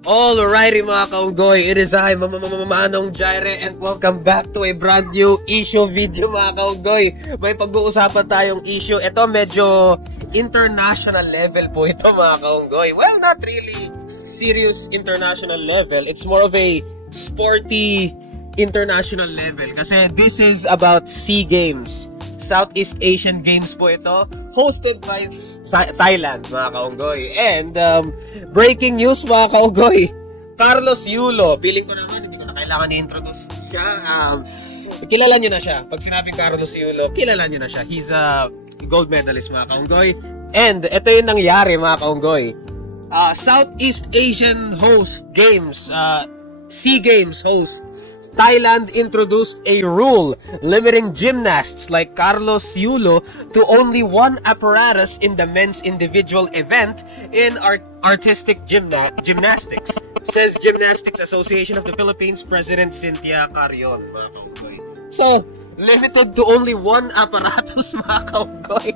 Alrighty mga kaunggoy, it is I, Manong Jaire, and welcome back to a brand new issue video mga kaunggoy. May pag-uusapan tayong issue. Ito medyo international level po ito mga kaunggoy. Well, not really serious international level. It's more of a sporty international level. Kasi this is about SEA Games. Southeast Asian Games po ito. Hosted by Thailand mga kaunggoy. And breaking news mga kaunggoy, Carlos Yulo. Feeling ko naman hindi ko na kailangan i-introduce siya. Kilala nyo na siya. Pag sinabing Carlos Yulo, kilala nyo na siya. He's a gold medalist mga kaunggoy. And ito yung nangyari mga kaunggoy. Southeast Asian host games, SEA Games host Thailand introduced a rule limiting gymnasts like Carlos Yulo to only one apparatus in the men's individual event in artistic gymnastics, says Gymnastics Association of the Philippines President Cynthia Carrion. So, limited to only one apparatus mga kaunggoy.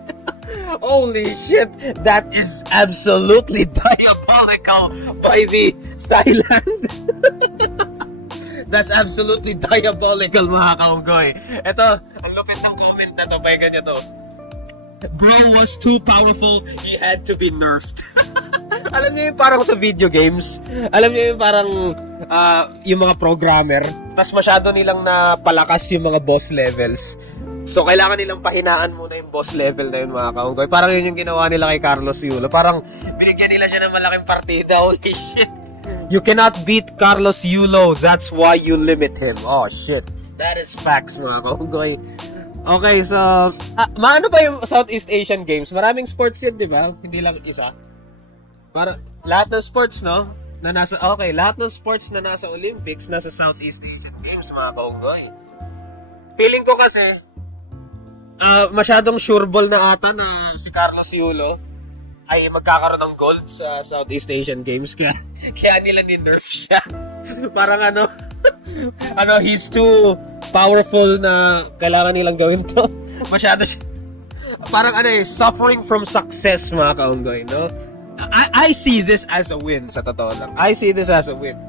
Holy shit, that is absolutely diabolical by the Thailand. That's absolutely diabolical mga kaunggoy. Ito, ang lupit ng comment na to, by ganyan to. Bro was too powerful, he had to be nerfed. Alam niyo yung parang sa video games, alam niyo yung parang yung mga programmer, tas masyado nilang napalakas yung mga boss levels. So, kailangan nilang pahinaan muna yung boss level na yun mga kaunggoy. Parang yun yung ginawa nila kay Carlos Yulo. Parang binigyan nila siya ng malaking partida. Holy shit. You cannot beat Carlos Yulo. That's why you limit him. Oh, shit. That is facts, mga kaunggoy. Okay, so... maano ba yung Southeast Asian Games? Maraming sports yun, di ba? Hindi lang isa. Para, lahat ng sports, no? Na nasa... Okay, lahat ng sports na nasa Olympics, nasa Southeast Asian Games, mga kaunggoy. Feeling ko kasi, masyadong sureball na ata na si Carlos Yulo ay magkakaroon ng gold sa Southeast Asian Games kaya nila ni-nerf siya. Parang he's too powerful na kailangan nilang gawin to. Masyado siya. Parang suffering from success mga kaunggoy, no? I see this as a win, sa totoo lang. I see this as a win.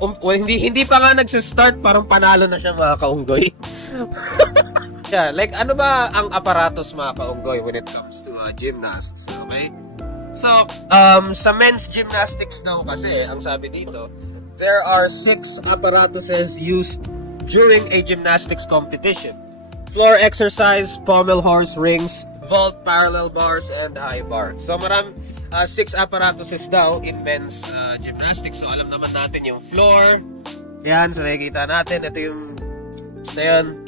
Well, hindi pa nga nagsa-start, parang panalo na siya mga kaunggoy. Yeah, like ano ba ang aparatos mga kaunggoy when it comes to gymnasts, okay? So, sa men's gymnastics daw kasi, ang sabi dito, there are 6 apparatuses used during a gymnastics competition. Floor exercise, pommel horse, rings, vault, parallel bars, and high bar. So, 6 apparatuses daw in men's gymnastics. So, alam naman natin yung floor. Yan, so nakikita natin. Ito yung,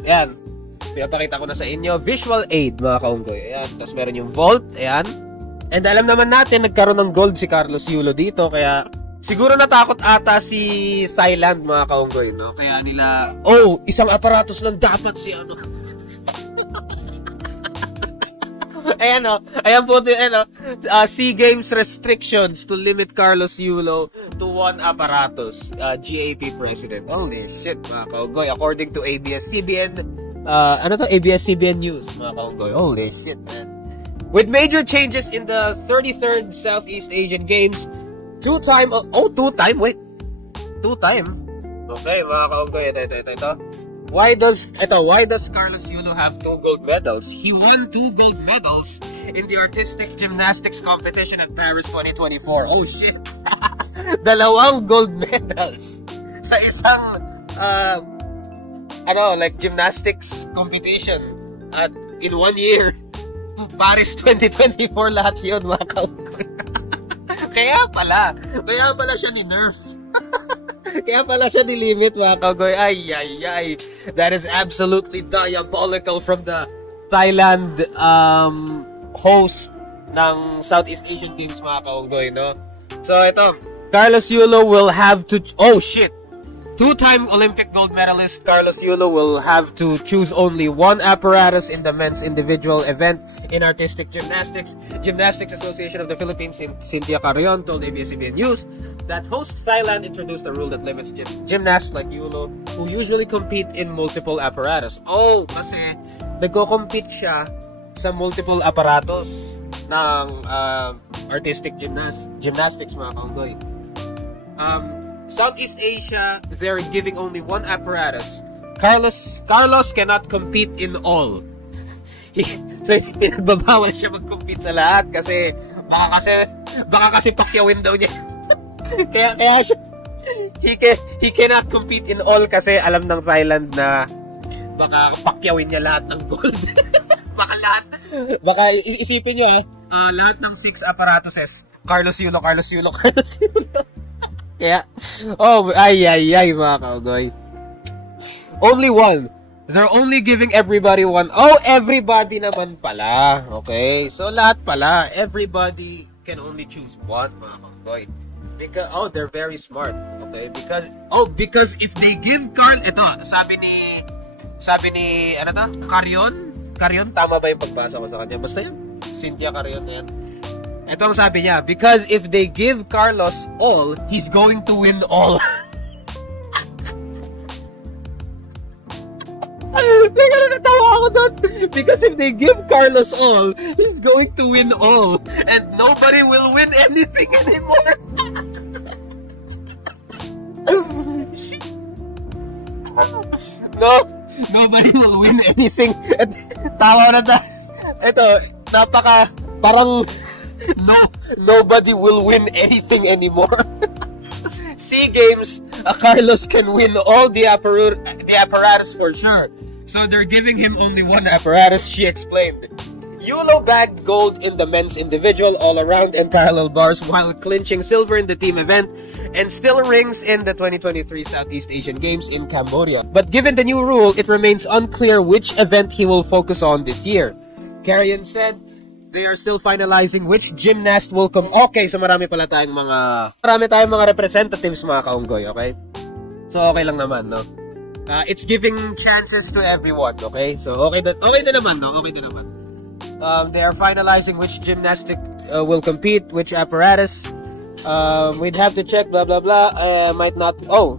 yan. Pinapakita ko na sa inyo. Visual aid, mga kaunggoy. Ayan. Tapos meron yung vault. Ayan. And alam naman natin, nagkaroon ng gold si Carlos Yulo dito. Kaya, siguro natakot ata si Thailand, mga kaunggoy, no? Kaya nila, isang aparatos lang dapat si ano. Ayan, no? Ayan po, SEA Games restrictions to limit Carlos Yulo to one apparatus. GAP President. Holy shit, mga kaunggoy. According to ABS-CBN, ABS-CBN News, mga kaunggoy. Holy shit, man. With major changes in the 33rd Southeast Asian Games, two-time? Okay, mga kaunggoy, ito. Why does Carlos Yulo have 2 gold medals? He won 2 gold medals in the artistic gymnastics competition at Paris 2024. Oh, shit. 2 gold medals sa isang, gymnastics competition at in 1 year. Paris 2024 lahat yun, mga kaunggoy. Kaya pala siya ni-nerf. Kaya pala siya ni-limit, mga kaunggoy. Ay. That is absolutely diabolical from the Thailand host ng Southeast Asian Games, mga kaunggoy, no? So, ito. Carlos Yulo will have to... Oh, shit! 2-time Olympic gold medalist Carlos Yulo will have to choose only one apparatus in the men's individual event in artistic gymnastics. Gymnastics Association of the Philippines, Cynthia Carrion, told ABS-CBN News that host Thailand introduced a rule that limits gymnasts like Yulo who usually compete in multiple apparatus. Oh, kasi nagko-compete siya sa multiple apparatus ng artistic gymnastics, mga kaunggoy. Southeast Asia, they're giving only one apparatus. Carlos cannot compete in all. So, pinagbabawal siya mag-compete sa lahat kasi baka kasi pakyawin daw niya. kaya siya, he cannot compete in all kasi alam ng Thailand na baka pakyawin niya lahat ng gold. Baka iisipin niyo lahat ng 6 apparatuses, Carlos Yulo. Kaya, ay, mga kaugoy. Only one. They're only giving everybody one. Oh, everybody naman pala. Okay, so lahat pala. Everybody can only choose one, mga kaugoy. Because, they're very smart. Okay, because if they give Carl, ito, sabi ni, ano to? Carion, tama ba yung pagbasa ko sa kanya? Basta yun, Cynthia Carion na yan. Ito ang sabi niya, because if they give Carlos all, he's going to win all. Teka na, natawa ako doon. Because if they give Carlos all, he's going to win all. And nobody will win anything anymore. No, nobody will win anything. Tawa na ta. Ito, parang nobody will win anything anymore. SEA Games, Carlos can win all the apparatus for sure. So they're giving him only one apparatus, she explained. Yulo bagged gold in the men's individual, all-around, and parallel bars while clinching silver in the team event and still rings in the 2023 Southeast Asian Games in Cambodia. But given the new rule, it remains unclear which event he will focus on this year. Carion said they are still finalizing which gymnast will come. Okay, so marami tayong mga representatives, mga kaunggoy, okay? So okay lang naman, no? It's giving chances to everyone, okay? So okay din naman, no? Okay din naman. They are finalizing which gymnastic will compete, which apparatus. We'd have to check, blah, blah, blah.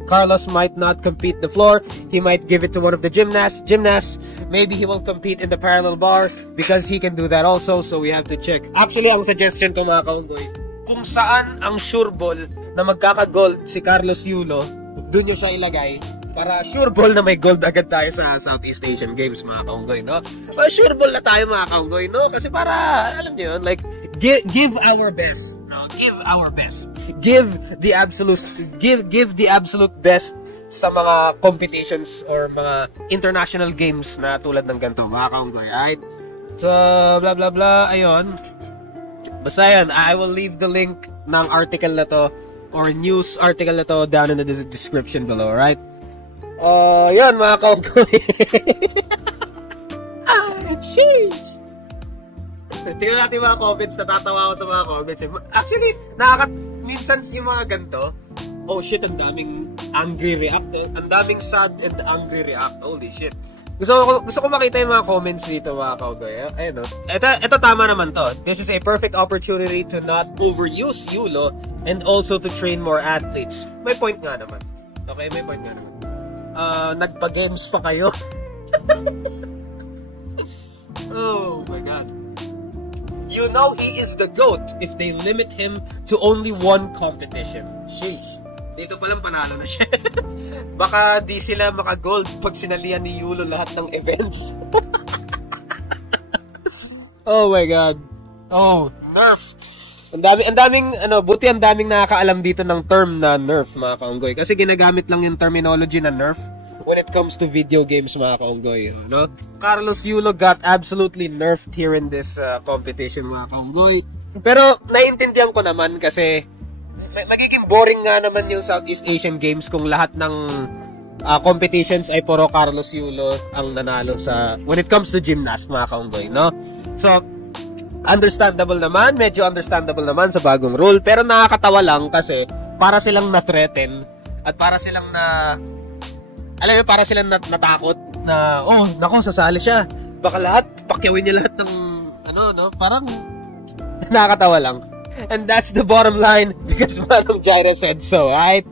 Carlos might not compete the floor. He might give it to one of the gymnasts. Maybe he will compete in the parallel bar because he can do that also. So we have to check. Actually, ang suggestion ko, mga kaunggoy, kung saan ang sure ball na magkaka-gold si Carlos Yulo, dun nyo siya ilagay. Para sure ball na may gold agad tayo sa Southeast Asian Games, mga kaunggoy, no? Sure ball na tayo, mga kaunggoy, no? Kasi para, alam nyo yun, like, give our best. No? Give our best. Give the absolute best sa mga competitions or mga international games na tulad ng ganito, mga kaunggoy, right? So, blah, blah, blah, ayun. Basta yan, I will leave the link ng article na to or news article na to down in the description below, right? Yan, mga kaunggoy. Sheesh! Tingnan natin mga comments, natatawa ako sa mga comments. Actually, minsan yung mga ganito, oh shit, ang daming angry react. Ang daming sad and angry react. Holy shit. Gusto ko makita yung mga comments dito, mga kaunggoy. Ayun, no? Ito tama naman to. This is a perfect opportunity to not overuse Yulo and also to train more athletes. May point nga naman. Okay, may point nga naman. Nagpa-games pa kayo. Oh my god. You know he is the GOAT if they limit him to only one competition. Sheesh. Dito palang panalo na siya. Baka di sila maka-gold pag sinalihan ni Yulo lahat ng events. Oh my god. Oh, nerfed. Ang daming buti ang daming nakakaalam dito ng term na nerf, mga kaunggoy. Kasi ginagamit lang yung terminology na nerf when it comes to video games, mga kaunggoy. No? Carlos Yulo got absolutely nerfed here in this competition, mga kaunggoy. Pero naiintindihan ko naman kasi magiging boring nga naman yung Southeast Asian Games kung lahat ng competitions ay puro Carlos Yulo ang nanalo sa when it comes to gymnast, mga kaunggoy, no? So medyo understandable naman sa bagong rule, pero nakakatawa lang kasi para silang na-threaten at para silang para silang natakot na, oh, naku, sasali siya. Baka pakyawin niya lahat ng, parang nakakatawa lang. And that's the bottom line because Manong Jaira said so, right?